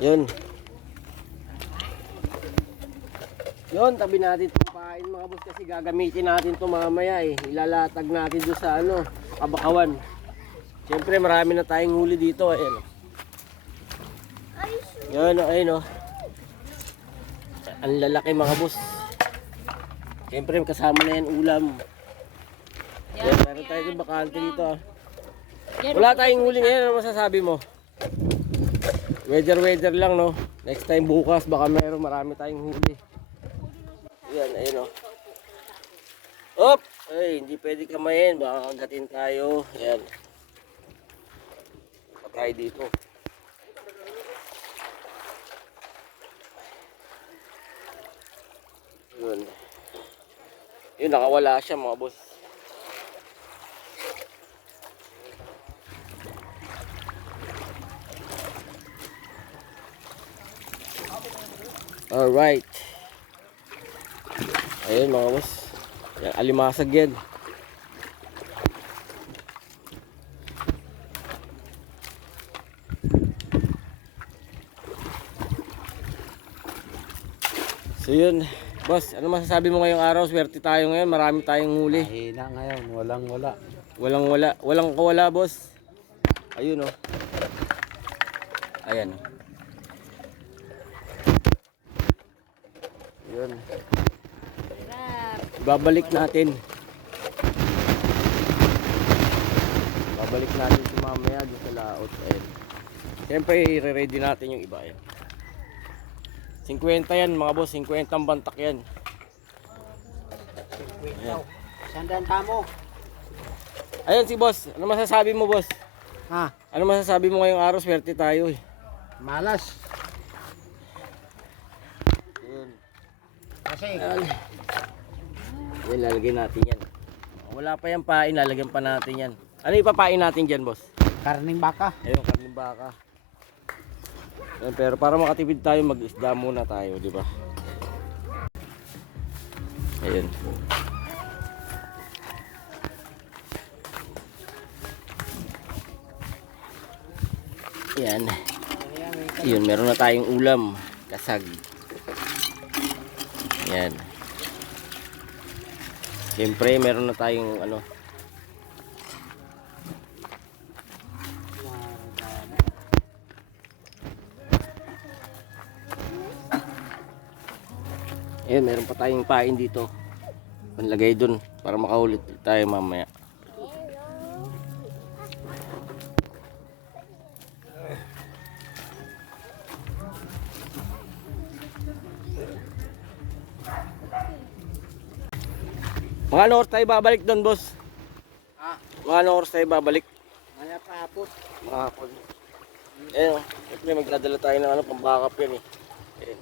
Yun. Yun, tabi natin itong pain mga boss kasi gagamitin natin ito mamaya eh. Ilalatag natin doon sa ano, Kabakawan. Siyempre marami na tayong huli dito. Ayan. Yun, ayun o. Ang lalaki mga boss. Siyempre kasama na yan ulam. Yan, meron tayo yung bakante dito ah. Wala tayong huli ngayon, ano masasabi mo? Weather lang no. Next time bukas baka meron marami tayong huli. Yan, ayun o. Op! Ay, hindi pwede kamayin. Baka kagatin tayo. Yan. Patay dito. Yun. Yun, nakawala siya mga boss. Alright. Ayun mga boss. Yan, alimasag yan. So yun. Boss, ano masasabi mo ngayong araw? Swerte tayo ngayon. Marami tayong huli. Mahina ngayon. Walang wala. Walang kawala boss. Ayun oh. Ayan. Yun. Babalik natin. Babalik natin si mamaya dito sa laot. Ayan. Siyempre i-ready natin yung iba. Ayan. 50 yan mga boss. 50 ang bantak yan. Ayan. Sandaan tamo. Ayan si boss. Ano masasabi mo boss? Ha? Ano masasabi mo ngayong araw? Swerte tayo eh. Malas. Yun. Kasi Ayan. Ayan, lalagyan natin yan. Wala pa yan pain, lalagyan pa natin yan. Ano ipapain natin dyan, boss? karning baka. Ayun, karning baka. Ayan, pero para makatipid tayo, mag-isda muna tayo, di ba? Ayun. Ayan. Ayun, meron na tayong ulam. Kasag. Ayan. Siyempre, meron na tayong ano. Ayan, meron pa tayong pain dito. Panlagay dun para makahuli tayo mamaya. Mga anong oras tayo babalik doon, boss? Ha? Mga anong oras tayo babalik? Maya pa hapon. Mga hapon. Ayun, siyempre magdadala tayo ng ano, pambakap yan eh. Ayun.